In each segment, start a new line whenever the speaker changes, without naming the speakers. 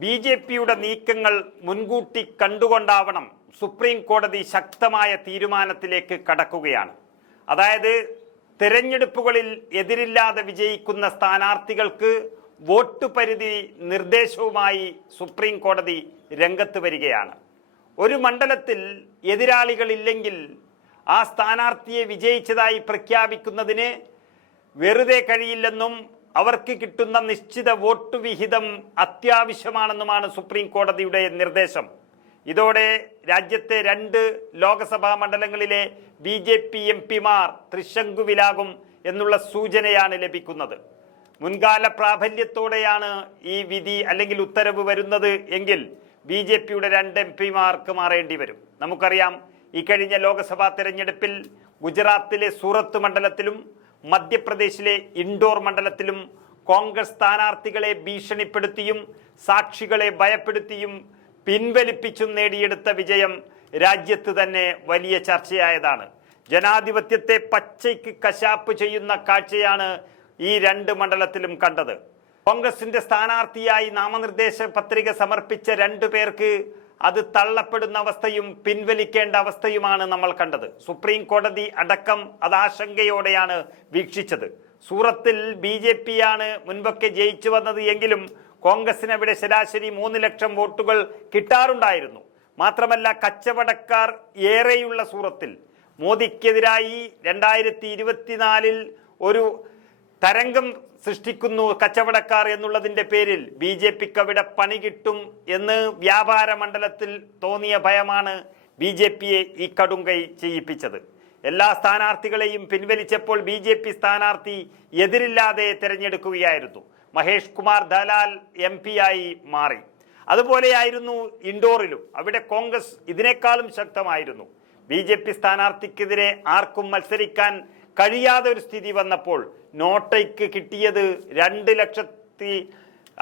B J പിയുടെ നീക്കങ്ങൾ മുൻകൂട്ടി കണ്ടുകൊണ്ടാവണം സുപ്രീം കോടതി ശക്തമായ തീരുമാനത്തിലേക്ക് കടക്കുകയാണ്. അതായത് തെരഞ്ഞെടുപ്പുകളിൽ എതിരില്ലാതെ വിജയിക്കുന്ന സ്ഥാനാർത്ഥികൾക്ക് വോട്ട് പരിധി നിർദ്ദേശവുമായി സുപ്രീം കോടതി രംഗത്ത് വരികയാണ്. ഒരു മണ്ഡലത്തിൽ എതിരാളികളില്ലെങ്കിൽ ആ സ്ഥാനാർത്ഥിയെ വിജയിച്ചതായി പ്രഖ്യാപിക്കുന്നതിന് വെറുതെ കഴിയില്ലെന്നും അവർക്ക് കിട്ടുന്ന നിശ്ചിത വോട്ട് വിഹിതം അത്യാവശ്യമാണെന്നുമാണ് സുപ്രീം കോടതിയുടെ നിർദ്ദേശം. ഇതോടെ രാജ്യത്തെ രണ്ട് ലോക്സഭാ മണ്ഡലങ്ങളിലെ ബി ജെ പി എം പിമാർ തൃശങ്കുവിലാകും എന്നുള്ള സൂചനയാണ് ലഭിക്കുന്നത്. മുൻകാല പ്രാബല്യത്തോടെയാണ് ഈ വിധി അല്ലെങ്കിൽ ഉത്തരവ് വരുന്നത് എങ്കിൽ ബി ജെ പിയുടെ രണ്ട് എം പിമാർക്ക് മാറേണ്ടി വരും. നമുക്കറിയാം ഇക്കഴിഞ്ഞ ലോക്സഭാ തെരഞ്ഞെടുപ്പിൽ ഗുജറാത്തിലെ സൂറത്ത് മണ്ഡലത്തിലും മധ്യപ്രദേശിലെ ഇൻഡോർ മണ്ഡലത്തിലും കോൺഗ്രസ് സ്ഥാനാർത്ഥികളെ ഭീഷണിപ്പെടുത്തിയും സാക്ഷികളെ ഭയപ്പെടുത്തിയും പിൻവലിപ്പിച്ചും നേടിയെടുത്ത വിജയം രാജ്യത്ത് തന്നെ വലിയ ചർച്ചയായതാണ്. ജനാധിപത്യത്തെ പച്ചയ്ക്ക് കശാപ്പ് ചെയ്യുന്ന കാഴ്ചയാണ് ഈ രണ്ട് മണ്ഡലത്തിലും കണ്ടത്. കോൺഗ്രസിന്റെ സ്ഥാനാർത്ഥിയായി നാമനിർദ്ദേശ പത്രിക സമർപ്പിച്ച രണ്ടു പേർക്ക് അത് തള്ളപ്പെടുന്ന അവസ്ഥയും പിൻവലിക്കേണ്ട അവസ്ഥയുമാണ് നമ്മൾ കണ്ടത്. സുപ്രീം കോടതി അടക്കം അത് ആശങ്കയോടെയാണ് വീക്ഷിച്ചത്. സൂറത്തിൽ ബി ജെ പിയാണ് മുൻപൊക്കെ ജയിച്ചു വന്നത് എങ്കിലും കോൺഗ്രസിന് അവിടെ ശരാശരി മൂന്ന് ലക്ഷം വോട്ടുകൾ കിട്ടാറുണ്ടായിരുന്നു. മാത്രമല്ല കച്ചവടക്കാർ ഏറെയുള്ള സൂറത്തിൽ. മോദിക്കെതിരായി രണ്ടായിരത്തി ഇരുപത്തിനാലിൽ ഒരു തരംഗം സൃഷ്ടിക്കുന്നു കച്ചവടക്കാർ എന്നുള്ളതിന്റെ പേരിൽ ബി ജെ പിക്ക് അവിടെ പണി കിട്ടും എന്ന് വ്യാപാര മണ്ഡലത്തിൽ തോന്നിയ ഭയമാണ് ബി ജെ പിയെ ഈ കടുങ്കൈ ചെയ്യിപ്പിച്ചത്. എല്ലാ സ്ഥാനാർത്ഥികളെയും പിൻവലിച്ചപ്പോൾ ബി ജെ പി സ്ഥാനാർത്ഥി എതിരില്ലാതെ തിരഞ്ഞെടുക്കുകയായിരുന്നു. മഹേഷ് കുമാർ ദലാൽ എം ആയി മാറി. അതുപോലെയായിരുന്നു ഇൻഡോറിലും. അവിടെ കോൺഗ്രസ് ഇതിനേക്കാളും ശക്തമായിരുന്നു. ബി ജെ പി സ്ഥാനാർത്ഥിക്കെതിരെ ആർക്കും മത്സരിക്കാൻ കഴിയാതെ ഒരു സ്ഥിതി വന്നപ്പോൾ നോട്ടയ്ക്ക് കിട്ടിയത് രണ്ട് ലക്ഷത്തി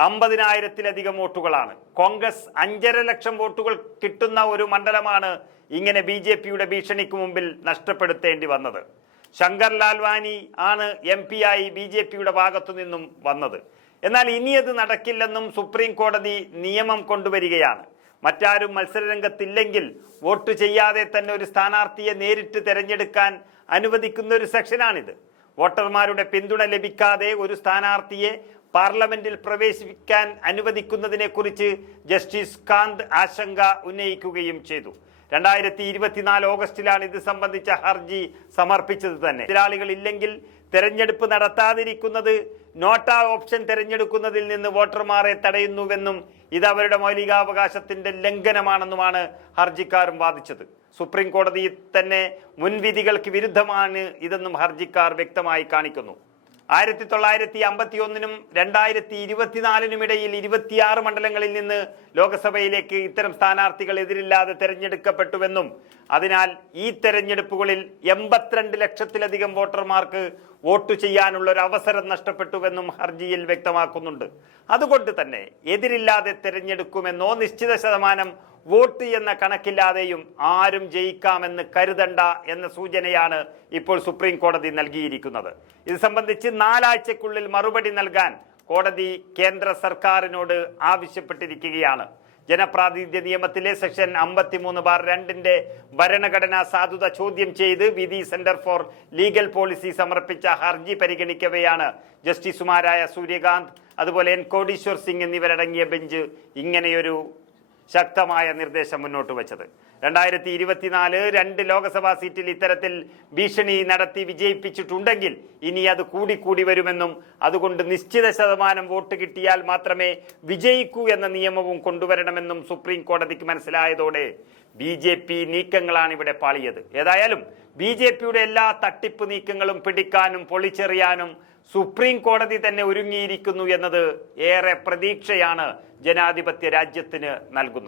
അമ്പതിനായിരത്തിലധികം വോട്ടുകളാണ്. കോൺഗ്രസ് അഞ്ചര ലക്ഷം വോട്ടുകൾ കിട്ടുന്ന ഒരു മണ്ഡലമാണ് ഇങ്ങനെ ബി ജെ പിയുടെ ഭീഷണിക്ക് മുമ്പിൽ നഷ്ടപ്പെടുത്തേണ്ടി വന്നത്. ശങ്കർ ലാൽവാനി ആണ് എം പി ആയി ബി ജെ പിയുടെ ഭാഗത്തു നിന്നും വന്നത്. എന്നാൽ ഇനി അത് നടക്കില്ലെന്നും സുപ്രീം കോടതി നിയമം കൊണ്ടുവരികയാണ്. മറ്റാരും മത്സരരംഗത്തില്ലെങ്കിൽ വോട്ട് ചെയ്യാതെ തന്നെ ഒരു സ്ഥാനാർത്ഥിയെ നേരിട്ട് തിരഞ്ഞെടുക്കാൻ അനുവദിക്കുന്ന ഒരു സെക്ഷനാണിത്. വോട്ടർമാരുടെ പിന്തുണ ലഭിക്കാതെ ഒരു സ്ഥാനാർത്ഥിയെ പാർലമെന്റിൽ പ്രവേശിപ്പിക്കാൻ അനുവദിക്കുന്നതിനെക്കുറിച്ച് ജസ്റ്റിസ് കാന്ത് ആശങ്ക ഉന്നയിക്കുകയും ചെയ്തു. രണ്ടായിരത്തി ഇരുപത്തിനാല് ഓഗസ്റ്റിലാണ് ഇത് സംബന്ധിച്ച ഹർജി സമർപ്പിച്ചത് തന്നെ. എതിരാളികൾ ഇല്ലെങ്കിൽ തെരഞ്ഞെടുപ്പ് നടത്താതിരിക്കുന്നത് നോട്ട ഓപ്ഷൻ തിരഞ്ഞെടുക്കുന്നതിൽ നിന്ന് വോട്ടർമാരെ തടയുന്നുവെന്നും ഇത് അവരുടെ മൗലികാവകാശത്തിന്റെ ലംഘനമാണെന്നുമാണ് ഹർജിക്കാരും വാദിച്ചത്. സുപ്രീം കോടതി തന്നെ മുൻവിധികൾക്ക് വിരുദ്ധമാണ് ഇതെന്നും ഹർജിക്കാർ വ്യക്തമായി കാണിക്കുന്നു. ആയിരത്തി തൊള്ളായിരത്തി അമ്പത്തി ഒന്നിനും രണ്ടായിരത്തി ഇരുപത്തിനാലിനും ഇടയിൽ ഇരുപത്തിയാറ് മണ്ഡലങ്ങളിൽ നിന്ന് ലോക്സഭയിലേക്ക് ഇത്തരം സ്ഥാനാർത്ഥികൾ എതിരില്ലാതെ തെരഞ്ഞെടുക്കപ്പെട്ടുവെന്നും അതിനാൽ ഈ തെരഞ്ഞെടുപ്പുകളിൽ എൺപത്തിരണ്ട് ലക്ഷത്തിലധികം വോട്ടർമാർക്ക് വോട്ട് ചെയ്യാനുള്ള ഒരു അവസരം നഷ്ടപ്പെട്ടുവെന്നും ഹർജിയിൽ വ്യക്തമാക്കുന്നുണ്ട്. അതുകൊണ്ട് തന്നെ എതിരില്ലാതെ തെരഞ്ഞെടുക്കുമെന്നോ നിശ്ചിത ശതമാനം വോട്ട് എന്ന കണക്കില്ലാതെയും ആരും ജയിക്കാമെന്ന് കരുതണ്ട എന്ന സൂചനയാണ് ഇപ്പോൾ സുപ്രീം കോടതി നൽകിയിരിക്കുന്നത്. ഇത് സംബന്ധിച്ച് നാലാഴ്ചക്കുള്ളിൽ മറുപടി നൽകാൻ കോടതി കേന്ദ്ര സർക്കാരിനോട് ആവശ്യപ്പെട്ടിരിക്കുകയാണ്. ജനപ്രാതിനിധ്യ നിയമത്തിലെ സെക്ഷൻ അമ്പത്തിമൂന്ന് ബാർ രണ്ടിന്റെ ഭരണഘടനാ സാധുത ചോദ്യം ചെയ്ത് വിധി സെന്റർ ഫോർ ലീഗൽ പോളിസി സമർപ്പിച്ച ഹർജി പരിഗണിക്കവെയാണ് ജസ്റ്റിസുമാരായ സൂര്യകാന്ത് അതുപോലെ എൻ കോടീശ്വർ സിംഗ് എന്നിവരടങ്ങിയ ബെഞ്ച് ഇങ്ങനെയൊരു ശക്തമായ നിർദ്ദേശം മുന്നോട്ട് വെച്ചത്. രണ്ടായിരത്തി ഇരുപത്തിനാല് രണ്ട് ലോക്സഭാ സീറ്റിൽ ഇത്തരത്തിൽ ഭീഷണി നടത്തി വിജയിപ്പിച്ചിട്ടുണ്ടെങ്കിൽ ഇനി അത് കൂടിക്കൂടി വരുമെന്നും അതുകൊണ്ട് നിശ്ചിത ശതമാനം വോട്ട് കിട്ടിയാൽ മാത്രമേ വിജയിക്കൂ എന്ന നിയമവും കൊണ്ടുവരണമെന്നും സുപ്രീം കോടതിക്ക് മനസ്സിലായതോടെ ബി ജെ പി നീക്കങ്ങളാണ് ഇവിടെ പാളിയത്. ഏതായാലും ബി ജെ പിയുടെ എല്ലാ തട്ടിപ്പ് നീക്കങ്ങളും പിടിക്കാനും പൊളിച്ചെറിയാനും സുപ്രീം കോടതി തന്നെ ഒരുങ്ങിയിരിക്കുന്നു എന്നത് ഏറെ പ്രതീക്ഷയാണ് ജനാധിപത്യ രാജ്യത്തിന് നൽകുന്നത്.